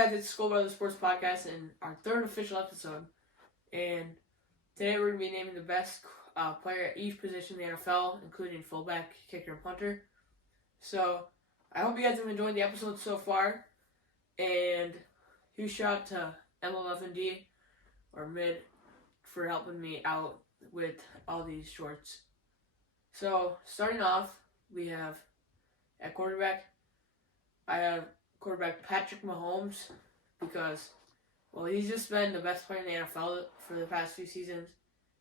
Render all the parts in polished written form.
guys, it's School Brother Sports Podcast and our third official episode. And today we're going to be naming the best player at each position in the NFL, including fullback, kicker, and punter. So I hope you guys have enjoyed the episode so far. And huge shout out to MLFND or Mid for helping me out with all these shorts. So starting off, we have at quarterback, I have quarterback Patrick Mahomes because, well, he's just been the best player in the NFL for the past few seasons,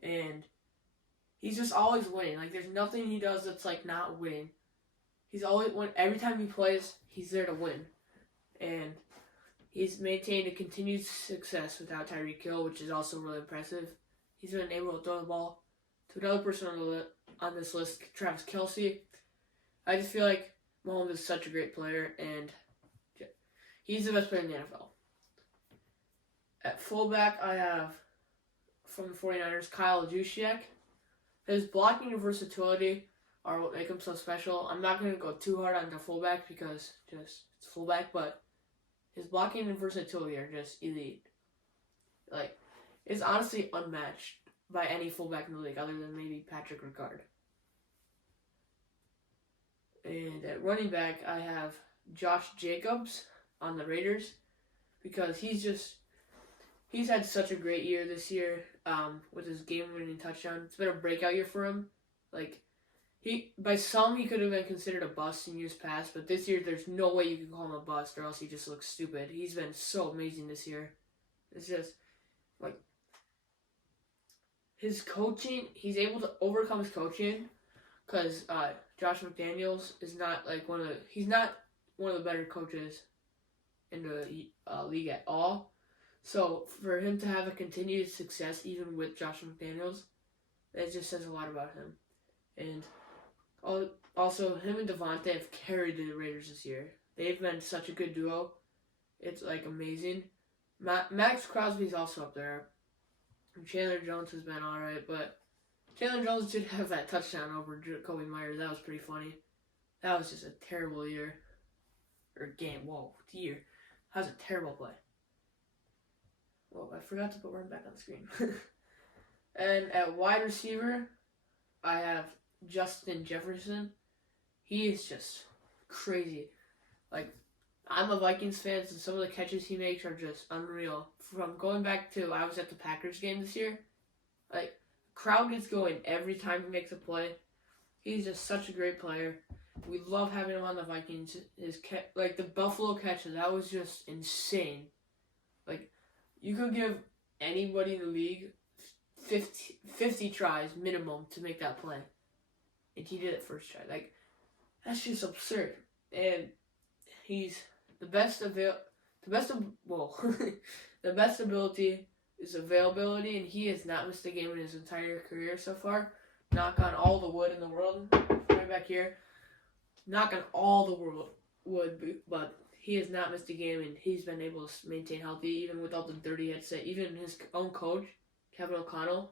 and he's just always winning. Like, there's nothing he does that's, like, not winning. He's always every time he plays, he's there to win, and he's maintained a continued success without Tyreek Hill, which is also really impressive. He's been able to throw the ball to another person on this list, Travis Kelce. I just feel like Mahomes is such a great player, and he's the best player in the NFL. At fullback, I have, from the 49ers, Kyle Juszczyk. His blocking and versatility are what make him so special. I'm not going to go too hard on the fullback because it's fullback, but his blocking and versatility are just elite. Like, it's honestly unmatched by any fullback in the league other than maybe Patrick Ricard. And at running back, I have Josh Jacobs on the Raiders because he's had such a great year this year with his game-winning touchdown. It's been a breakout year for him. Like, by some he could have been considered a bust in years past, but this year there's no way you can call him a bust or else he just looks stupid. He's been so amazing this year. It's just like his coaching. He's able to overcome his coaching because Josh McDaniels is not he's not one of the better coaches in the league at all. So for him to have a continued success even with Josh McDaniels, that just says a lot about him. And also him and Devontae have carried the Raiders this year. They've been such a good duo. It's like amazing. Max Crosby's also up there. And Chandler Jones has been alright, but Chandler Jones did have that touchdown over Jacoby Myers. That was pretty funny. That was just a terrible year. Or game. Whoa, year. That was a terrible play. Whoa, I forgot to put running back on the screen. And at wide receiver, I have Justin Jefferson. He is just crazy. Like, I'm a Vikings fan, so some of the catches he makes are just unreal. From going back to, I was at the Packers game this year. Like, crowd gets going every time he makes a play. He's just such a great player. We love having him on the Vikings. The Buffalo catches, that was just insane. Like, you could give anybody in the league 50 tries minimum to make that play. And he did it first try. Like, that's just absurd. And he's the best ability is availability, and he has not missed a game in his entire career so far. Knock on all the wood in the world. Right back here. Knock on all the wood, but he has not missed a game, and he's been able to maintain healthy even without the dirty headset. Even his own coach, Kevin O'Connell,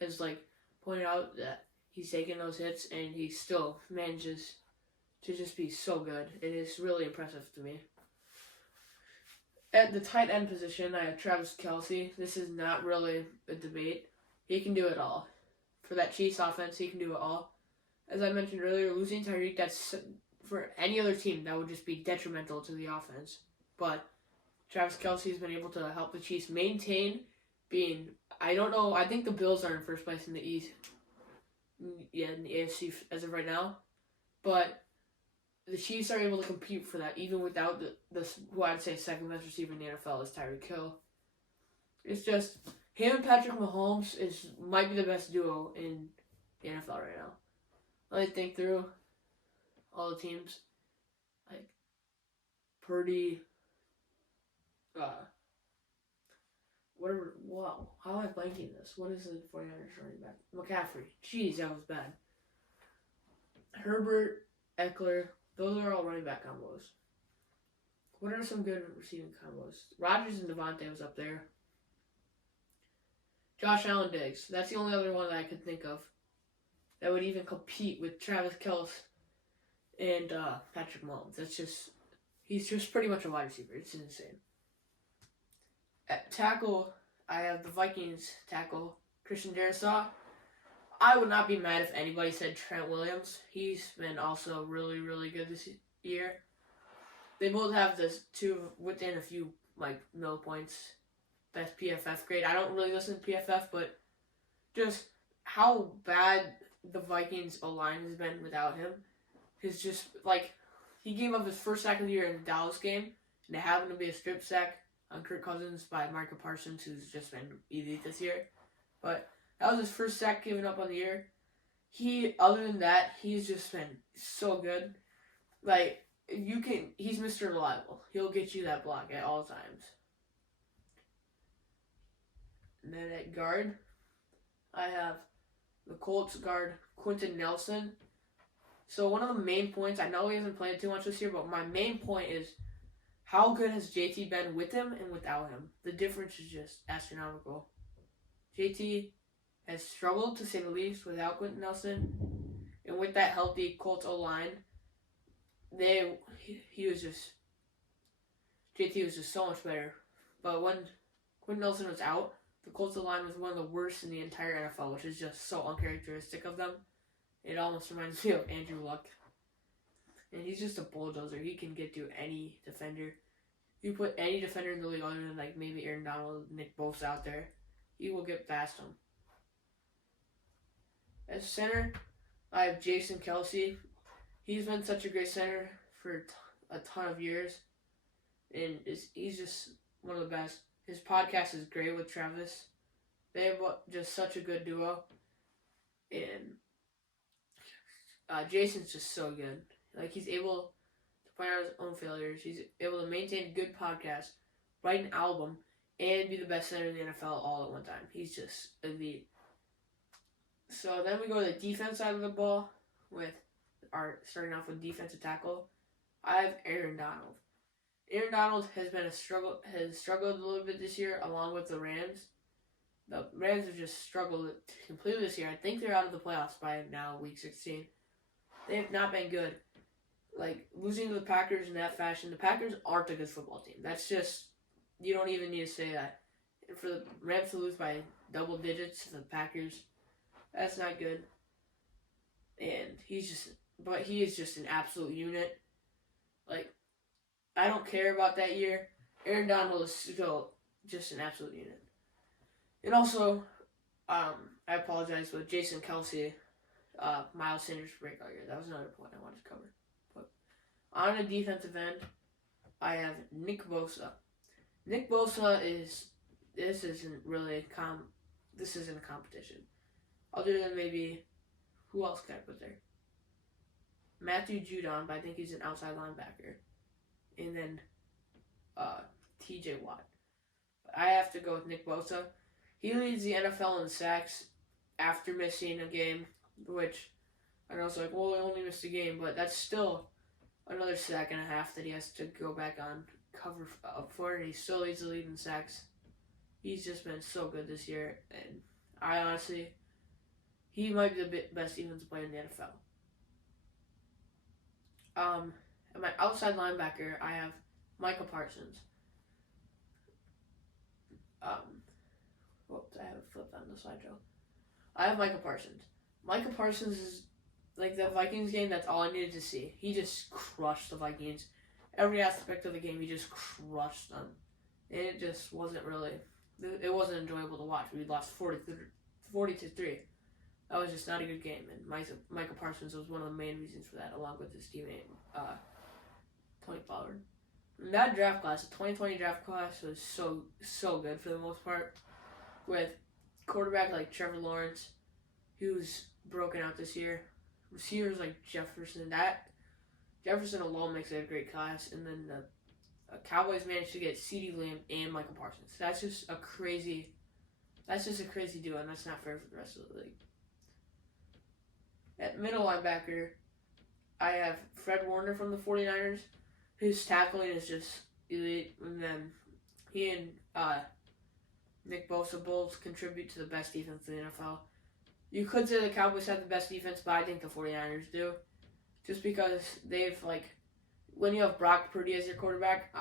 has pointed out that he's taking those hits, and he still manages to just be so good. It is really impressive to me. At the tight end position, I have Travis Kelce. This is not really a debate. He can do it all. For that Chiefs offense, he can do it all. As I mentioned earlier, losing Tyreek, that's for any other team, that would just be detrimental to the offense. But Travis Kelce has been able to help the Chiefs maintain being, I don't know, I think the Bills are in first place in the East. Yeah, in the AFC as of right now. But the Chiefs are able to compete for that, even without who I'd say second best receiver in the NFL is Tyreek Hill. It's just, him and Patrick Mahomes might be the best duo in the NFL right now. Let me think through all the teams. Like, Purdy, whatever. Wow, how am I blanking this? What is the 49ers running back? McCaffrey. Jeez, that was bad. Herbert, Eckler, those are all running back combos. What are some good receiving combos? Rodgers and Devontae was up there. Josh Allen, Diggs. That's the only other one that I could think of that would even compete with Travis Kelce and Patrick Mahomes. He's just pretty much a wide receiver. It's insane. At tackle, I have the Vikings tackle, Christian Darrisaw. I would not be mad if anybody said Trent Williams. He's been also really, really good this year. They both have this two within a few mill points. Best PFF grade. I don't really listen to PFF, but just how bad the Vikings O-line has been without him is just he gave up his first sack of the year in the Dallas game, and it happened to be a strip sack on Kirk Cousins by Micah Parsons, who's just been elite this year. But that was his first sack given up on the year. Other than that, he's just been so good. He's Mr. Reliable. He'll get you that block at all times. And then at guard, I have the Colts guard, Quentin Nelson. So one of the main points, I know he hasn't played too much this year, but my main point is how good has JT been with him and without him? The difference is just astronomical. JT has struggled, to say the least, without Quentin Nelson. And with that healthy Colts O-line, JT was just so much better. But when Quentin Nelson was out, the Colts O-line was one of the worst in the entire NFL, which is just so uncharacteristic of them. It almost reminds me of Andrew Luck. And he's just a bulldozer. He can get to any defender. You put any defender in the league other than maybe Aaron Donald, Nick Bosa out there, he will get past him. As center, I have Jason Kelce. He's been such a great center for a ton of years. And he's just one of the best. His podcast is great with Travis. They have just such a good duo. And Jason's just so good. He's able to point out his own failures. He's able to maintain a good podcast, write an album, and be the best center in the NFL all at one time. He's just elite. So then we go to the defense side of the ball starting off with defensive tackle. I have Aaron Donald. Aaron Donald has struggled a little bit this year along with the Rams. The Rams have just struggled completely this year. I think they're out of the playoffs by now, week 16. They have not been good. Losing to the Packers in that fashion, the Packers aren't a good football team. That's just, you don't even need to say that. And for the Rams to lose by double digits to the Packers, that's not good. And he is just an absolute unit. I don't care about that year. Aaron Donald is still just an absolute unit. And also, I apologize, but Jason Kelce, Miles Sanders breakout year. That was another point I wanted to cover. But on the defensive end, I have Nick Bosa. Nick Bosa this isn't a competition. Other than maybe, who else can I put there? Matthew Judon, but I think he's an outside linebacker. And then TJ Watt. I have to go with Nick Bosa. He leads the NFL in sacks after missing a game, which I know it's he only missed a game, but that's still another sack and a half that he has to go back on cover up for, and he still leads the lead in sacks. He's just been so good this year, and he might be the best defensive player in the NFL. At my outside linebacker, I have Micah Parsons. Whoops, I have it flipped on the slideshow. I have Micah Parsons. Micah Parsons is the Vikings game. That's all I needed to see. He just crushed the Vikings. Every aspect of the game, he just crushed them. And it just wasn't it wasn't enjoyable to watch. We lost 40-3. That was just not a good game. And Micah Parsons was one of the main reasons for that, along with his teammate, Tony Pollard. And that draft class, the 2020 draft class, was so good for the most part. With quarterback like Trevor Lawrence, who's broken out this year. Receivers like Jefferson. Jefferson alone makes it a great class. And then the Cowboys managed to get CeeDee Lamb and Michael Parsons. That's just a crazy duo, and that's not fair for the rest of the league. At middle linebacker, I have Fred Warner from the 49ers. His tackling is just elite. And then he and Nick Bosa both contribute to the best defense in the NFL. You could say the Cowboys have the best defense, but I think the 49ers do. Just because they've, when you have Brock Purdy as your quarterback,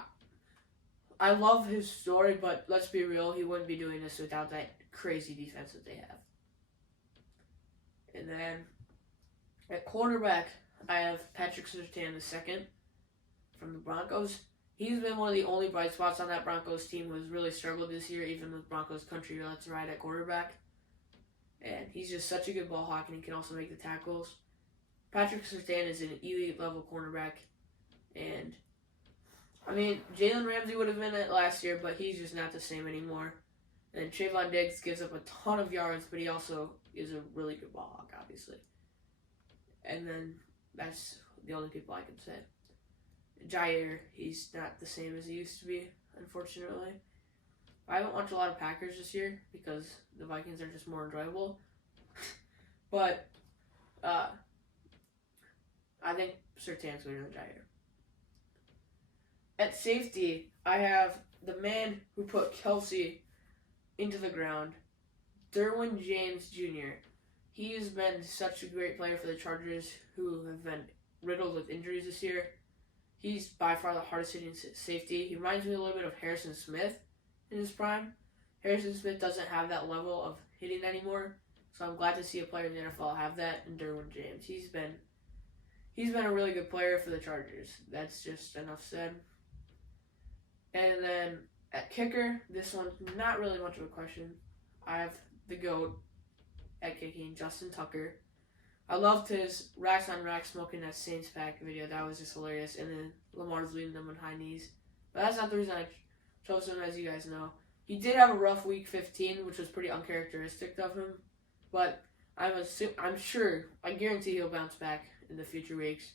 I love his story, but let's be real, he wouldn't be doing this without that crazy defense that they have. And then at quarterback, I have Patrick Surtain II from the Broncos. He's been one of the only bright spots on that Broncos team who has really struggled this year, even with Broncos country let's ride at quarterback. And he's just such a good ball hawk, and he can also make the tackles. Patrick Surtain is an elite level cornerback. And, I mean, Jalen Ramsey would have been it last year, but he's just not the same anymore. And Trayvon Diggs gives up a ton of yards, but he also is a really good ball hawk, obviously. And then that's the only people I can say. Jair, he's not the same as he used to be, unfortunately. I haven't watched a lot of Packers this year because the Vikings are just more enjoyable. But I think Surtain's better than Jair. At safety, I have the man who put Kelsey into the ground, Derwin James Jr. He has been such a great player for the Chargers, who have been riddled with injuries this year. He's by far the hardest hitting safety. He reminds me a little bit of Harrison Smith in his prime. Harrison Smith doesn't have that level of hitting anymore, so I'm glad to see a player in the NFL have that in Derwin James. He's been a really good player for the Chargers. That's just enough said. And then at kicker, this one's not really much of a question. I have the GOAT at kicking, Justin Tucker. I loved his racks on racks smoking that Saints pack video. That was just hilarious. And then Lamar's leading them on high knees. But that's not the reason I chose him, as you guys know. He did have a rough week 15, which was pretty uncharacteristic of him. But I'm sure, I guarantee he'll bounce back in the future weeks.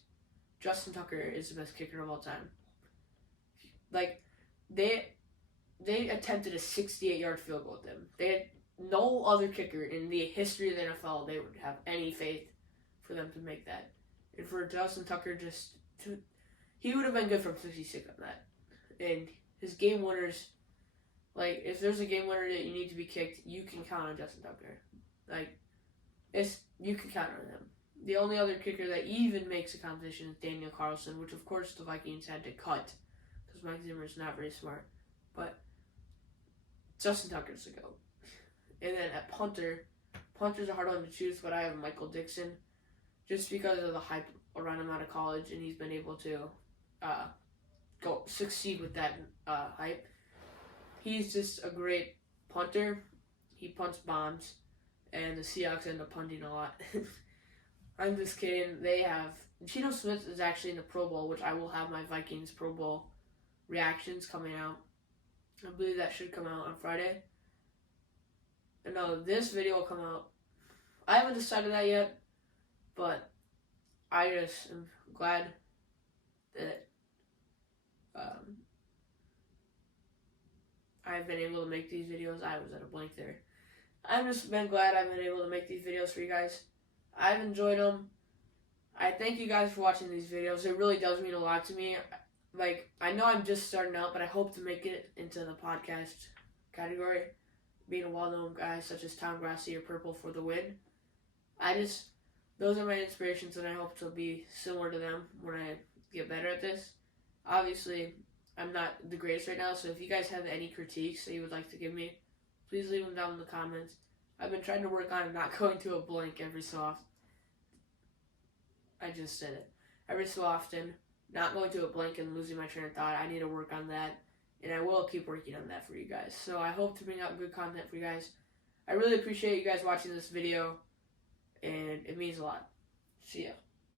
Justin Tucker is the best kicker of all time. Like, they attempted a 68-yard field goal with him. They had no other kicker in the history of the NFL they would have any faith for them to make that. And for Justin Tucker he would have been good from 66 on that. And his game winners, like, if there's a game winner that you need to be kicked, you can count on Justin Tucker. Like, you can count on him. The only other kicker that even makes a competition is Daniel Carlson, which of course the Vikings had to cut because Mike Zimmer is not very smart. But Justin Tucker's the GOAT. And then at punters are hard one to choose, but I have Michael Dixon just because of the hype around him out of college, and he's been able to succeed with that hype. He's just a great punter. He punts bombs, and the Seahawks end up punting a lot. I'm just kidding. They have Geno Smith is actually in the Pro Bowl, which I will have my Vikings Pro Bowl reactions coming out. I believe that should come out on Friday. And no, this video will come out. I haven't decided that yet, but I just am glad that I've been able to make these videos. I was at a blank there. I've just been glad I've been able to make these videos for you guys. I've enjoyed them. I thank you guys for watching these videos. It really does mean a lot to me. Like, I know I'm just starting out, but I hope to make it into the podcast category. Being a well-known guy such as Tom Grassi or Purple for the win. Those are my inspirations, and I hope to be similar to them when I get better at this. Obviously, I'm not the greatest right now, so if you guys have any critiques that you would like to give me, please leave them down in the comments. I've been trying to work on not going to a blank every so often. I just said it. Every so often, not going to a blank and losing my train of thought. I need to work on that. And I will keep working on that for you guys. So I hope to bring out good content for you guys. I really appreciate you guys watching this video. And it means a lot. See ya.